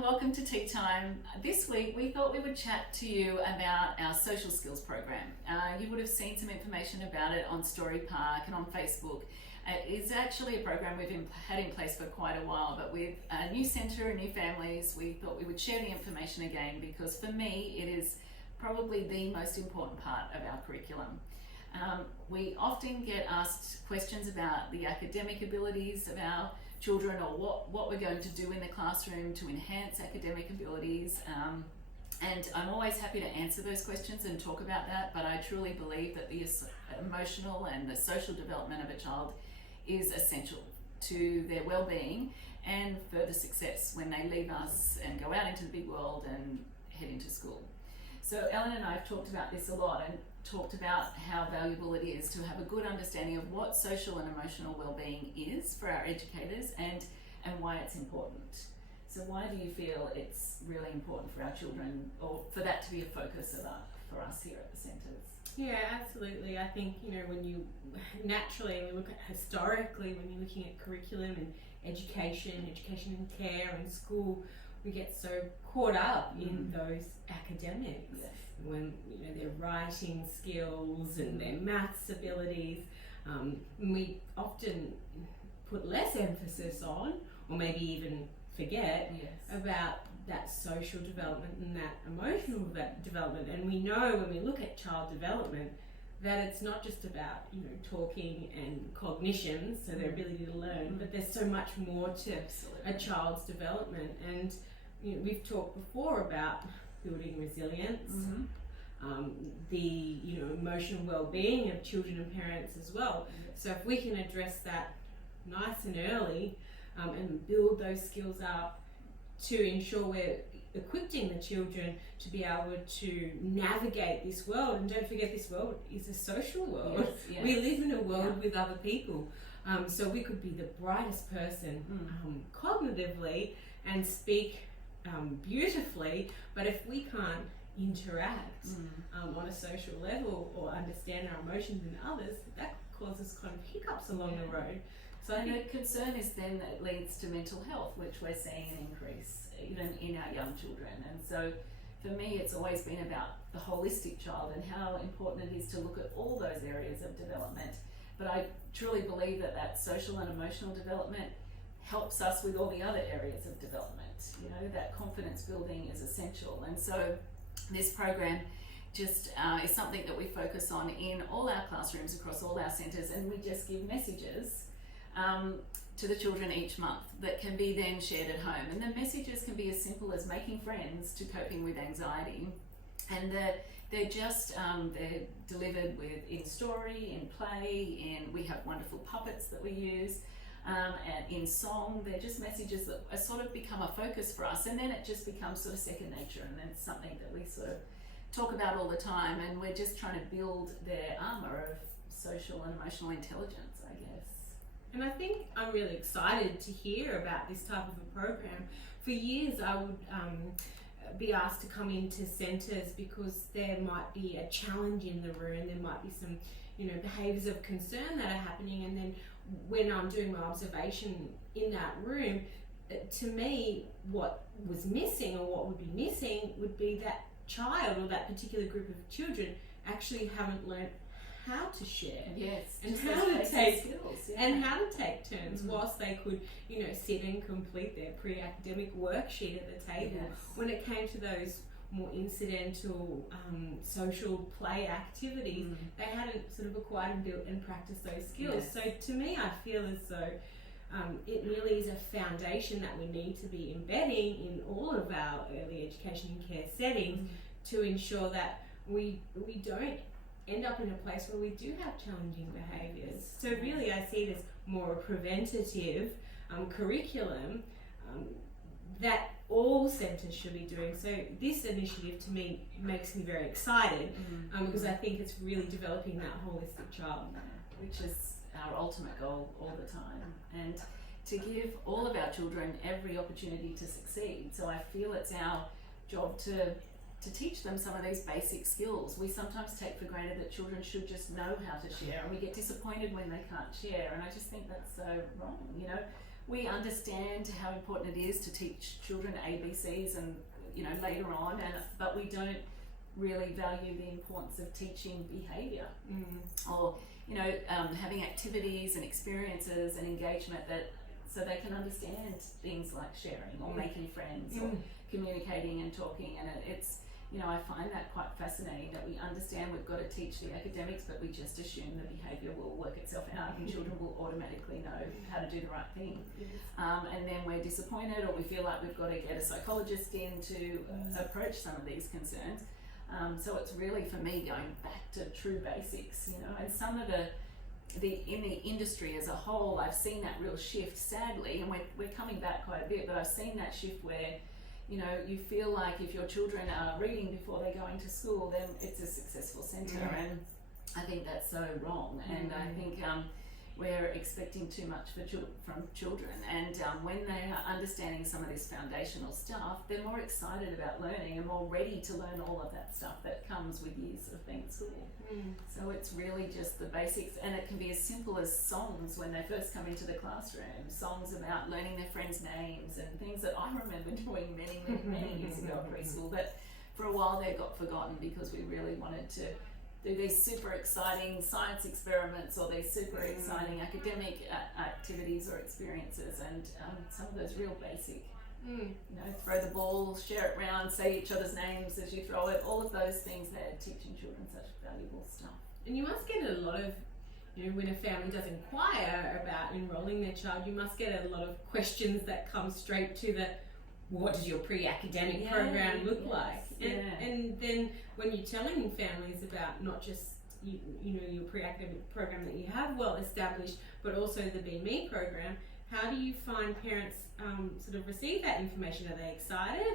welcome to Tea Time. This week we thought we would chat to you about our social skills program. You would have seen some information about it on Story Park and on Facebook. It's actually a program we've had in place for quite a while, but with a new centre and new families, we thought we would share the information again because for me it is probably the most important part of our curriculum. We often get asked questions about the academic abilities of our children or what we're going to do in the classroom to enhance academic abilities. And I'm always happy to answer those questions and talk about that, but I truly believe that the emotional and the social development of a child is essential to their well-being and further success when they leave us and go out into the big world and head into school. So Ellen and I have talked about this a lot and talked about how valuable it is to have a good understanding of what social and emotional well-being is for our educators and why it's important. So why do you feel it's really important for our children, or for that to be a focus for us here at the centres? Yeah, absolutely. I think, when you naturally, we look at historically, when you're looking at curriculum and education and care and school, we get so caught up in those academics. Yes. When their writing skills and their maths abilities, we often put less emphasis on, or maybe even forget about that social development and that emotional development. And we know when we look at child development that it's not just about talking and cognition, so their ability to learn, but there's so much more to a child's development. And we've talked before about building resilience, the emotional well-being of children and parents as well. So if we can address that nice and early and build those skills up to ensure we're equipping the children to be able to navigate this world. And don't forget, this world is a social world. Yes. We live in a world with other people. So we could be the brightest person cognitively and speak beautifully, but if we can't interact on a social level or understand our emotions in others, that causes kind of hiccups along the road. So I think the concern is then that it leads to mental health, which we're seeing an increase even in our young children. And so for me it's always been about the holistic child and how important it is to look at all those areas of development. But I truly believe that social and emotional development helps us with all the other areas of development. That confidence building is essential. And so this program just is something that we focus on in all our classrooms across all our centres, and we just give messages to the children each month that can be then shared at home. And the messages can be as simple as making friends to coping with anxiety, and they're just they're delivered in story, in play, we have wonderful puppets that we use. And in song, they're just messages that are sort of become a focus for us, and then it just becomes sort of second nature, and then it's something that we sort of talk about all the time, and we're just trying to build their armour of social and emotional intelligence, I guess. And I think I'm really excited to hear about this type of a program. For years I would be asked to come into centres because there might be a challenge in the room, there might be some behaviours of concern that are happening, and then when I'm doing my observation in that room, to me what was missing, or what would be missing, would be that child or that particular group of children actually haven't learned how to share, and how to take skills, and how to take turns whilst they could sit and complete their pre-academic worksheet at the table. When it came to those more incidental social play activities, they hadn't sort of acquired and built and practiced those skills. So to me, I feel as though it really is a foundation that we need to be embedding in all of our early education and care settings to ensure that we don't end up in a place where we do have challenging behaviours. So really I see it as more a preventative curriculum that all centres should be doing. So this initiative to me makes me very excited because I think it's really developing that holistic child. Which is our ultimate goal all the time, and to give all of our children every opportunity to succeed. So I feel it's our job to teach them some of these basic skills. We sometimes take for granted that children should just know how to share, and we get disappointed when they can't share, and I just think that's so wrong. we understand how important it is to teach children ABCs and later on, but we don't really value the importance of teaching behaviour or having activities and experiences and engagement so they can understand things like sharing or making friends or communicating and talking, and it's I find that quite fascinating that we understand we've got to teach the academics, but we just assume the behaviour will work itself out and children will automatically know how to do the right thing. And then we're disappointed, or we feel like we've got to get a psychologist in to approach some of these concerns. So it's really, for me, going back to true basics, and some of in the industry as a whole, I've seen that real shift, sadly, and we're coming back quite a bit, but I've seen that shift where you feel like if your children are reading before they go into school, then it's a successful centre, and I think that's so wrong. And I think we're expecting too much from children, and when they are understanding some of this foundational stuff, they're more excited about learning and more ready to learn all of that stuff that comes with years of being at school. So it's really just the basics, and it can be as simple as songs when they first come into the classroom, songs about learning their friends' names and things that I remember doing many years ago at preschool, but for a while they got forgotten because we really wanted to do these super exciting science experiments or these super exciting academic activities or experiences, and some of those real basic, throw the ball, share it around, say each other's names as you throw it, all of those things, they're teaching children such valuable stuff. And you must get a lot of, when a family does inquire about enrolling their child, you must get a lot of questions that come straight to the, what does your pre-academic program look like? And then when you're telling families about not just your pre-academic program that you have well established, but also the Be Me program, how do you find parents sort of receive that information? Are they excited?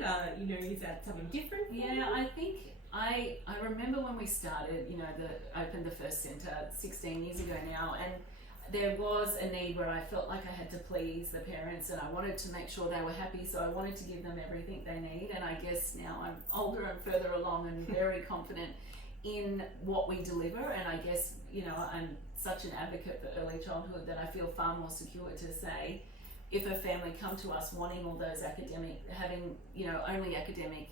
Is that something different? I think I remember when we started, opened the first centre 16 years ago now, and there was a need where I felt like I had to please the parents, and I wanted to make sure they were happy, so I wanted to give them everything they need. And I guess now I'm older and further along and very confident in what we deliver, and I guess I'm such an advocate for early childhood that I feel far more secure to say, if a family come to us wanting all those having only academic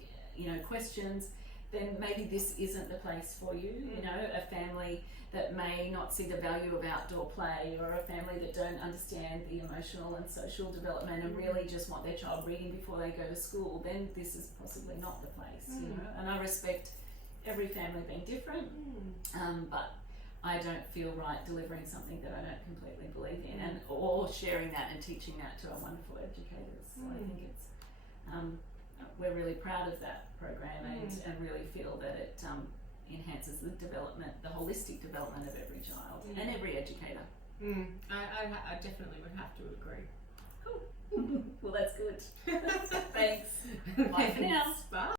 questions, then maybe this isn't the place for you. A family that may not see the value of outdoor play, or a family that don't understand the emotional and social development and really just want their child reading before they go to school, then this is possibly not the place. And I respect every family being different, but I don't feel right delivering something that I don't completely believe in, or sharing that and teaching that to our wonderful educators. So I think it's we're really proud of that program, and really feel that it enhances the development, the holistic development of every child and every educator. I definitely would have to agree. Cool. Well, that's good. Thanks. Bye for now. Bye.